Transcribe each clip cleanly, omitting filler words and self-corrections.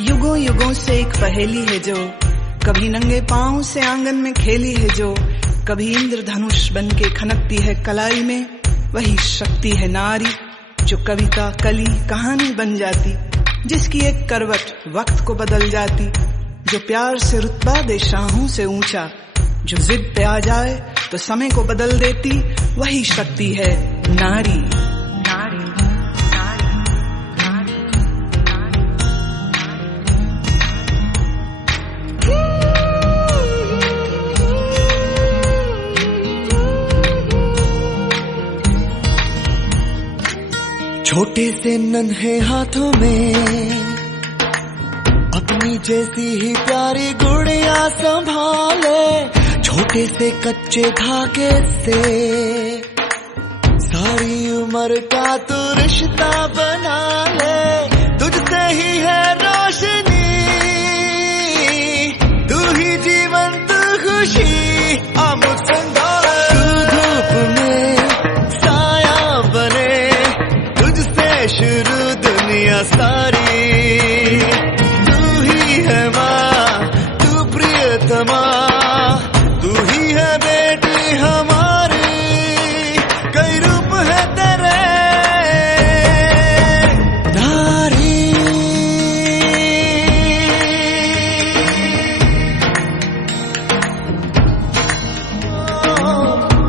युगों युगों से एक पहेली है जो कभी नंगे पांव से आंगन में खेली है, जो कभी इंद्रधनुष बन के खनकती है कलाई में, वही शक्ति है नारी जो कविता कली कहानी बन जाती, जिसकी एक करवट वक्त को बदल जाती, जो प्यार से रुतबा दे शाहों से ऊंचा, जो जिद पे आ जाए तो समय को बदल देती, वही शक्ति है नारी। छोटे से नन्हे हाथों में अपनी जैसी ही प्यारी गुड़िया संभाले, छोटे से कच्चे धागे से सारी उम्र का तू रिश्ता बना ले। तुझसे ही है रोशनी, तू ही जीवन तू खुशी, अमुक संगाले तू धूप में साया बने, शुरू दुनिया सारी, तू ही है माँ, तू प्रियतमा, तू ही है बेटी हमारी, कई रूप है तेरे नारी।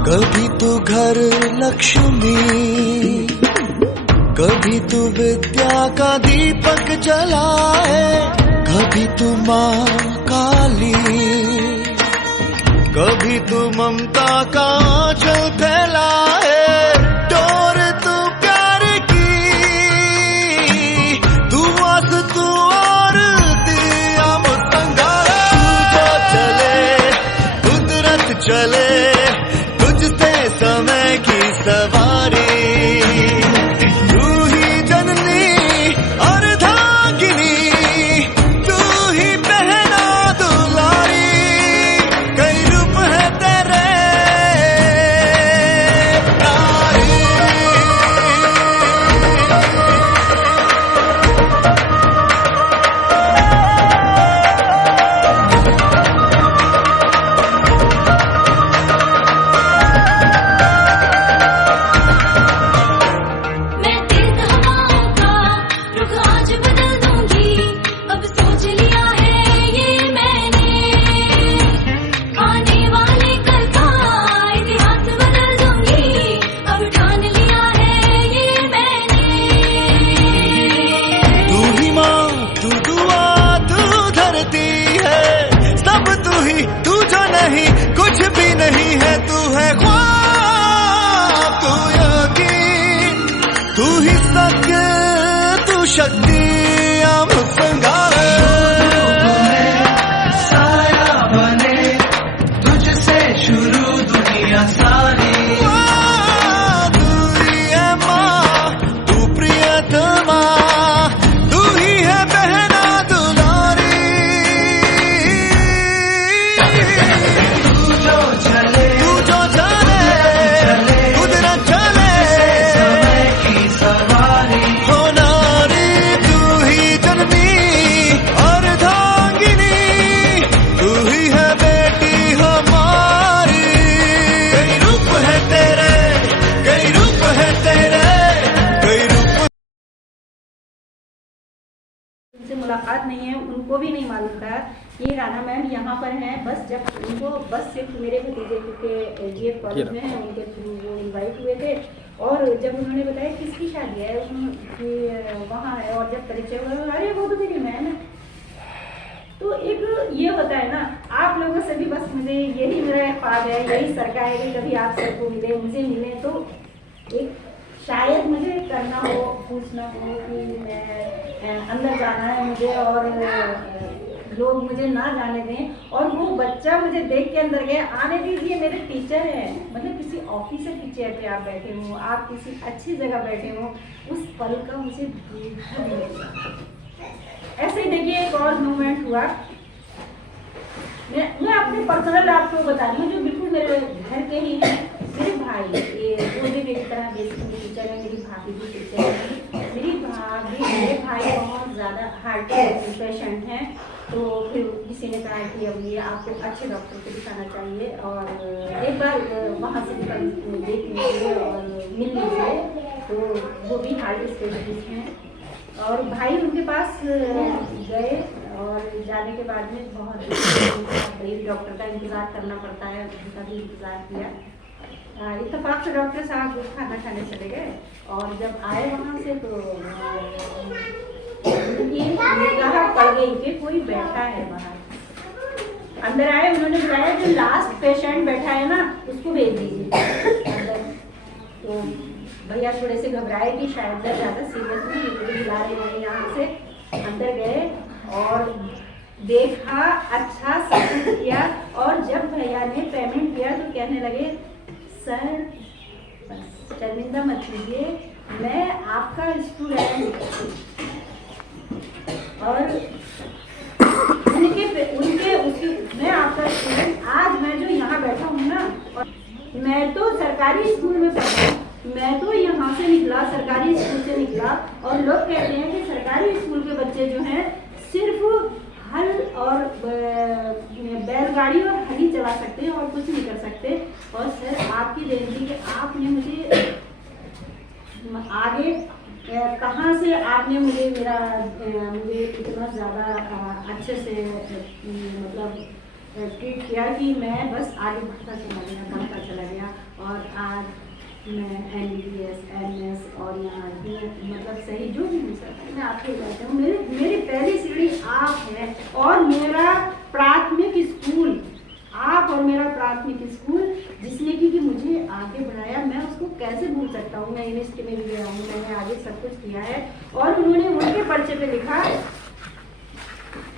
कभी तू घर लक्ष्मी, कभी तू विद्या का दीपक जलाए, कभी तू माँ काली, कभी तू ममता का आंचल फैलाए। डोर तू प्यार की, तू आस तू और दिया मुस्कान, तू जो चले कुदरत चले, तुझसे समय की सवारी, शक्ति अमुक संगाले, साया बने, तुझसे शुरू दुनिया सारी, तू ही है माँ, तू प्रियतमा, तू ही है बहना दुलारी, तू जो चले कुदरत चले, समय की सवारी, मुलाकात नहीं है, उनको भी नहीं मालूम था ये राणा मैम यहाँ पर हैं। बस जब उनको बस सिर्फ मेरे भतीजे के जीएफ कॉलेज में है, उनके थ्रू वो इनवाइट हुए थे, और जब उन्होंने बताया किसकी शादी है कि वहाँ है, और जब परिचय हुआ, अरे वो तो मेरी मैम है। तो एक ये होता है ना, आप लोगों से भी बस मुझे यही मेरा ख्वाब है, यही सरकार है कि कभी आप सबको मिले, मुझे मिले, तो एक शायद मुझे करना हो, पूछना हो कि मैं अंदर जाना है मुझे, और लोग मुझे ना जाने दें, और वो बच्चा मुझे देख के अंदर गए, आने दीजिए मेरे टीचर हैं, मतलब किसी ऑफिसर की चेयर पे आप बैठे हो, आप किसी अच्छी जगह बैठे हो, उस पल का मुझे देखा नहीं। ऐसे ही देखिए एक और मूवमेंट हुआ, मैं अपने पर्सनल आपको बता रही हूँ, जो बिल्कुल मेरे घर के ही हैं, मेरे भाई, ये वो भी मेरी तरह बेसिक टीचर है, मेरी भाभी भी टीचर है, मेरी भाभी, मेरे भाई बहुत ज़्यादा हार्ट के पेशेंट हैं, तो फिर किसी ने कहा कि अब ये आपको अच्छे डॉक्टर को दिखाना चाहिए और एक बार वहाँ से देख लीजिए और मिल लीजिए। तो वो भी हार्ट स्पेशलिस्ट हैं और भाई उनके पास गए और जाने के बाद में बहुत डॉक्टर का इंतज़ार करना पड़ता है, उनका भी इंतज़ार किया। इत्तेफाक से डॉक्टर साहब खाना खाने चले गए और जब आए वहाँ से तो निगाह पड़ गई कि कोई बैठा है बाहर। अंदर आए, उन्होंने बुलाया जो लास्ट पेशेंट बैठा है ना उसको भेज दीजिए अंदर। तो भैया थोड़े से घबराए कि शायद ज़्यादा सीरियस नहीं, तो बुला रहे हैं यहाँ से। अंदर गए और देखा, अच्छा सब कुछ किया और जब भैया ने पेमेंट किया तो कहने लगे सर शर्मिंदा मत कीजिए, मैं आपका स्टूडेंट और मैं आपका स्टूडेंट। आज मैं जो यहाँ बैठा हूँ ना, और मैं तो सरकारी स्कूल में पढ़ा, मैं तो यहाँ से निकला, सरकारी स्कूल से निकला और लोग कहते हैं कि सरकारी स्कूल के बच्चे जो हैं सिर्फ हल और बैलगाड़ी और हली चला सकते हैं और कुछ नहीं कर सकते। और सर आपकी देन थी कि आपने मुझे आगे कहाँ से आपने मुझे मुझे इतना ज़्यादा अच्छे से मतलब ट्रीट किया कि मैं बस आगे बढ़ता चला गया और आज मैं MBBS, MS और यहाँ मतलब सही जो भी मैं आपके जाती हूँ। मेरी पहली सीढ़ी आप हैं और मेरा प्राथमिक स्कूल, आप और मेरा प्राथमिक स्कूल जिसने कि मुझे आगे बढ़ाया, मैं उसको कैसे भूल सकता हूँ। मैं यूनिवर्सिटी में भी गया हूँ, मैंने आगे सब कुछ किया है और उन्होंने उनके पर्चे पे लिखा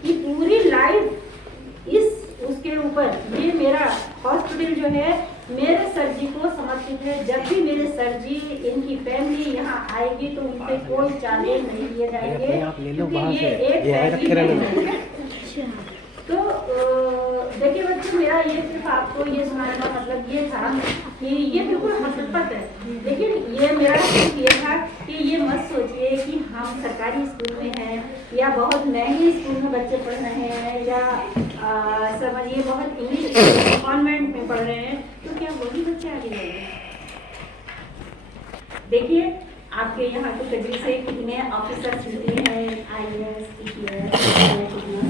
कि पूरी लाइफ इस उसके ऊपर ये मेरा हॉस्पिटल जो है मेरे सर जी को समर्पित है। जब भी मेरे सर जी इनकी फैमिली यहाँ आएगी तो उनसे कोई चार्जेस नहीं लिए जाएंगे क्योंकि ये एक फैमिली है। तो देखिए बच्चों, मेरा ये सिर्फ आपको ये सुनाने का मतलब ये था कि ये बिल्कुल हकीकत है, लेकिन ये मेरा सिर्फ ये था कि ये मत सोचिए कि हम सरकारी स्कूल में हैं या बहुत महंगे स्कूल में बच्चे पढ़ रहे हैं या समझिए बहुत इंग्लिश कॉन्वेंट में पढ़ रहे हैं तो क्या वही बच्चे आगे जाएंगे। देखिए आपके यहाँ के कजरी से कितने ऑफिसर मिलते हैं, IAS, PPS,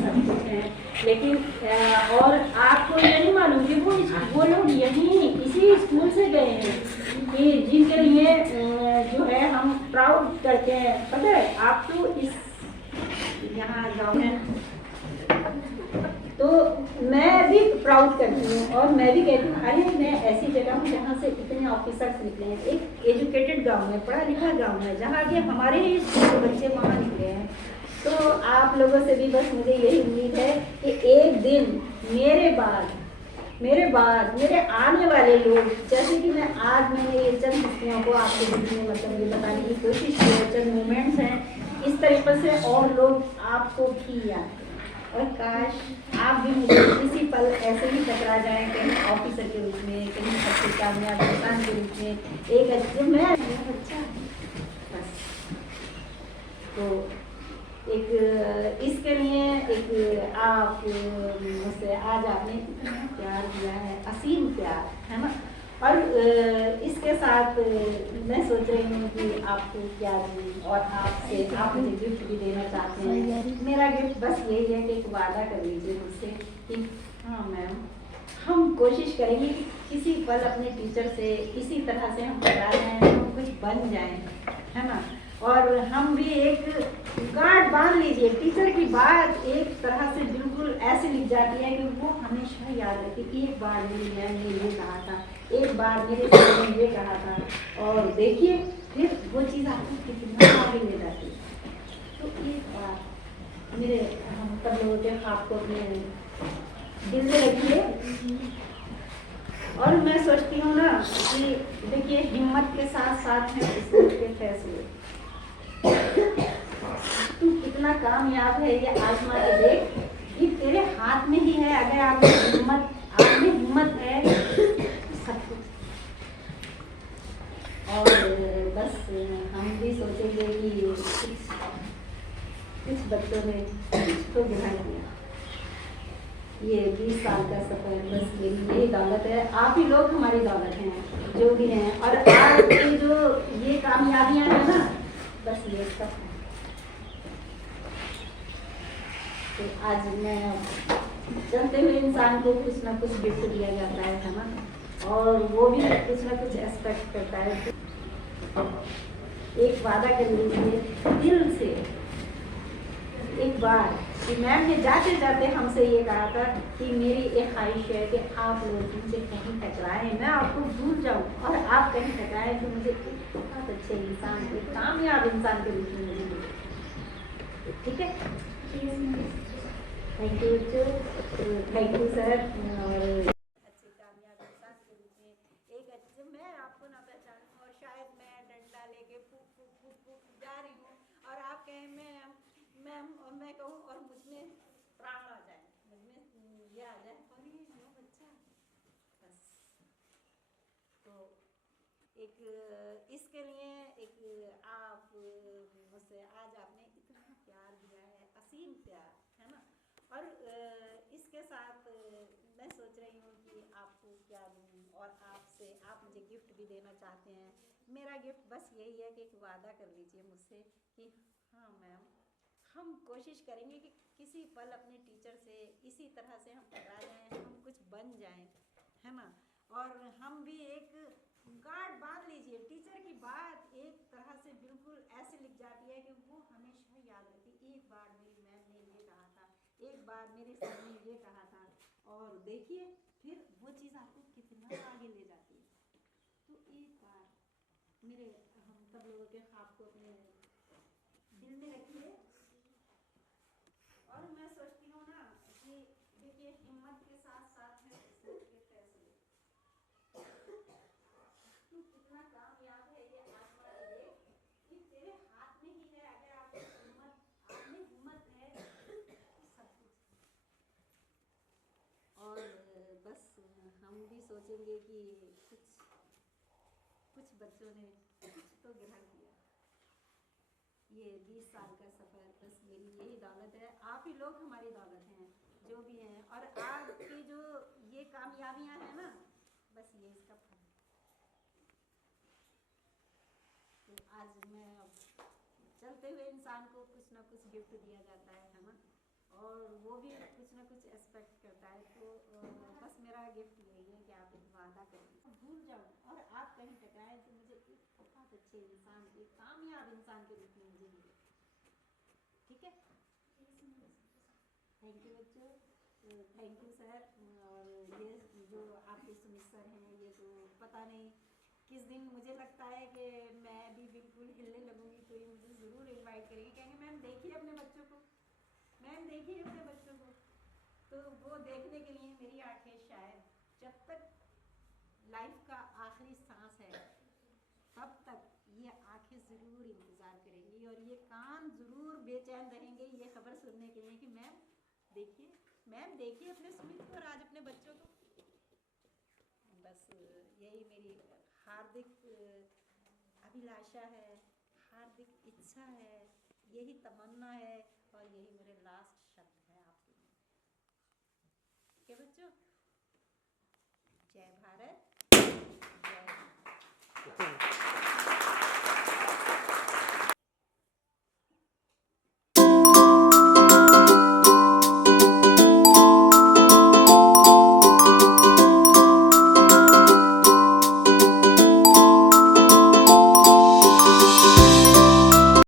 सब कुछ है, लेकिन और आपको ये नहीं मालूम कि वो लोग यहीं इसी स्कूल से गए हैं कि जिनके लिए जो है हम प्राउड करते हैं। पता है आप तो इस यहाँ गाँव में तो मैं भी प्राउड करती हूँ और मैं भी कहती हूँ अरे मैं ऐसी जगह हूँ जहाँ से इतने ऑफिसर्स निकले हैं। एक एजुकेटेड गांव है, पढ़ा लिखा गांव है, जहाँ के हमारे ही स्कूल के बच्चे वहाँ निकले हैं। तो आप लोगों से भी बस मुझे यही उम्मीद है कि एक दिन मेरे आने वाले लोग, जैसे कि मैं आज मैंने ये चंद हस्तियों को आपके बीच में मतलब ये बताने की कोशिश की है, चंद मोमेंट्स हैं, इस तरीके से और लोग आपको भी याद करें और काश आप भी मुझे किसी पल ऐसे ही टकरा जाएं, कहीं ऑफिसर के रूप में, कहीं सबसे कामयाब इंसान के रूप में। एक अच्छे मैं अच्छा बस तो एक इसके लिए एक आप मुझसे आज आपने प्यार दिया है, असीम प्यार है ना। और इसके साथ मैं सोच रही हूँ कि आपको क्या दूँ और आपसे आप मुझे गिफ्ट भी देना चाहते हैं। मेरा गिफ्ट बस यही है कि एक वादा कर लीजिए मुझसे कि हाँ मैम, हम कोशिश करेंगे कि किसी पल अपने टीचर से इसी तरह से हम पढ़ा रहे हैं हम कुछ बन जाएं, है ना। और हम भी एक गार्ड बांध लीजिए, टीचर की बात एक तरह से बिल्कुल ऐसे लिख जाती है कि वो हमेशा याद रहती। एक बार मेरी मैम ने ये कहा था, एक बार मेरे सर ने ये कहा था और देखिए फिर वो चीज़ आपको कितना आगे ले जाती है। तो एक बार मेरे हम सब लोगों के ख्वाब को अपने दिल में रखिए। और मैं सोचती हूँ ना कि देखिए हिम्मत के साथ साथ में किस्मत के फैसले, तू कितना कामयाब है ये आजमा के देख, ये तेरे हाथ में ही है। अगर आप में हिम्मत है सब कुछ। और बस हम भी सोचेंगे कि कुछ बच्चों ने कुछ तो ग्रहण किया। ये 20 साल का सफर, बस यही दौलत है। आप ही लोग हमारी दौलत हैं, जो भी हैं। और आज की जो ये कामयाबियां हैं ना, बस ये सब है। तो आज मैं चलते हुए इंसान को कुछ ना कुछ गिफ्ट दिया जाता है ना, और वो भी कुछ ना कुछ एक्सपेक्ट करता है। एक वादा कर लीजिए दिल से एक बार कि मैम ने जाते जाते हमसे ये कहा था कि मेरी एक ख्वाहिश है कि आप लोग मुझे कहीं टकराएं, मैं आपको भूल जाऊं और आप कहीं टकराएं तो मुझे एक बहुत अच्छे इंसान, एक कामयाब इंसान के रूप में मुझे मिले। ठीक है, थैंक यू बच्चों, थैंक यू सर। और अच्छे कामयाब इंसान के रूप में एक अच्छे, मैं आपको ना पहचानूं और शायद मैं डंडा लेके फूक फूक फूक फूक जा रही हूँ और आप कहें मैम, और मैं कहूँ और मुझमें प्राण आ जाए, मुझमें ये आ जाए और ये लो बच्चा, बस। तो एक इसके लिए एक आप मुझसे आज आपने इतना प्यार दिया है, असीम प्यार, है ना। और इसके साथ मैं सोच रही हूँ कि आपको क्या दूँ, और आपसे आप मुझे गिफ्ट भी देना चाहते हैं। मेरा गिफ्ट बस यही है कि एक वादा कर लीजिए मुझसे कि हाँ मैम, हम कोशिश करेंगे कि किसी पल अपने टीचर से इसी तरह से हम टकरा जाएं, हम कुछ बन जाएं, है ना। और हम भी एक गार्ड बांध लीजिए, टीचर की बात एक तरह से बिल्कुल ऐसे लिख जाती है कि वो हमेशा याद रहती। एक बार मेरी मैम ने ये कहा था, एक बार मेरे सर ने ये कहा था, और देखिए फिर वो चीज़ आपको कितना आगे ले जाती है। तो एक बार मेरे हम सब लोगों के ख्वाब को अपने दिल में रखिए। और मैं सोचती हूँ ना कि देखिए हिम्मत के साथ साथ है किस्मत के फैसले। तू कितना कामयाब है ये आसमान देख कि तेरे हाथ में ही है। अगर आपको हिम्मत, आप में हिम्मत है तो सब कुछ है। और बस हम भी सोचेंगे कि कुछ बच्चों ने कुछ तो ग्रहण किया। ये 20 साल का सफ़र, बस मेरी यही दौलत है। आप ही लोग हमारी दौलत हैं, जो भी हैं। और आज की जो ये कामयाबियां हैं ना, बस ये इसका फल है। तो आज मैं अब चलते हुए इंसान को कुछ ना कुछ गिफ्ट दिया जाता है ना, और वो भी कुछ ना कुछ एक्सपेक्ट करता है। तो बस मेरा गिफ्ट यही है कि आप एक वादा करें, भूल जाऊं और आप कहीं टकराएं तो मुझे एक बहुत अच्छे इंसान, एक कामयाब इंसान के रूप में मुझे मिले। ठीक है, थैंक यू बच्चों, थैंक यू सर। और ये जो आपके सुमित सर हैं, ये तो पता नहीं किस दिन मुझे लगता है कि मैं भी बिल्कुल हिलने लगूंगी तो ये मुझे ज़रूर इनवाइट करेंगे, कहेंगे मैम देखिए अपने बच्चों को, मैम देखिए अपने बच्चों को। तो वो देखने के लिए मेरी आंखें शायद जब तक लाइफ का आखिरी सांस है तब तक ये आंखें ज़रूर इंतज़ार करेंगी, और ये कान ज़रूर बेचैन रहेंगे ये खबर सुनने के लिए कि मैम देखिए, मैम देखिए अपने सुमित को और आज अपने बच्चों को। बस यही मेरी हार्दिक अभिलाषा है, हार्दिक इच्छा है, यही तमन्ना है, और यही मेरे लास्ट शब्द हैं आपके लिए। ठीक है बच्चों।